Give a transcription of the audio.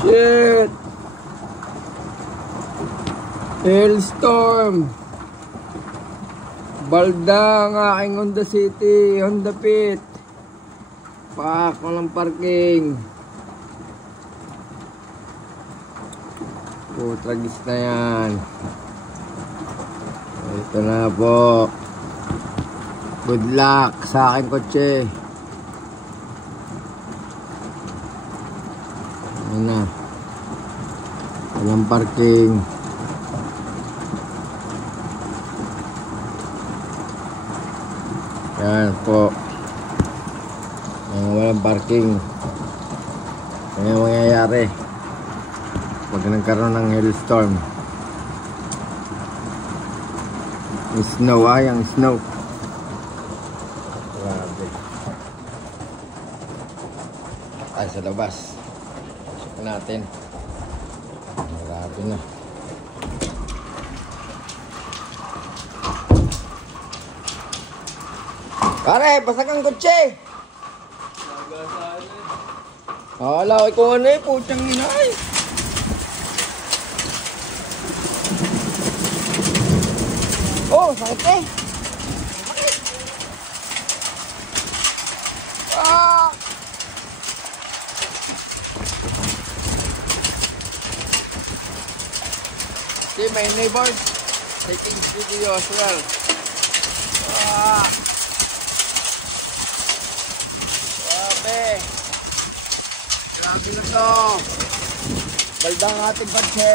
Shit! Hailstorm! Balda ang aking Honda City, Honda Fit. Pak, walang parking. Tragis na yan. Ito na po. Good luck sa aking kotse. Ayan na. Walang parking. Yan po. Walang parking. Kaya mangyayari pag nagkaroon ng hailstorm. Yung snow, yung snow. Grabe. Ay, sa labas. Check natin. Grabe na. Pare, basag ang kotse. Hala, kung ano eh, putyang inay. Oh, sakit eh. Ah! See my neighbors taking video as well. Ah! Grabe. Grabe na to. Balda ang ating kotse.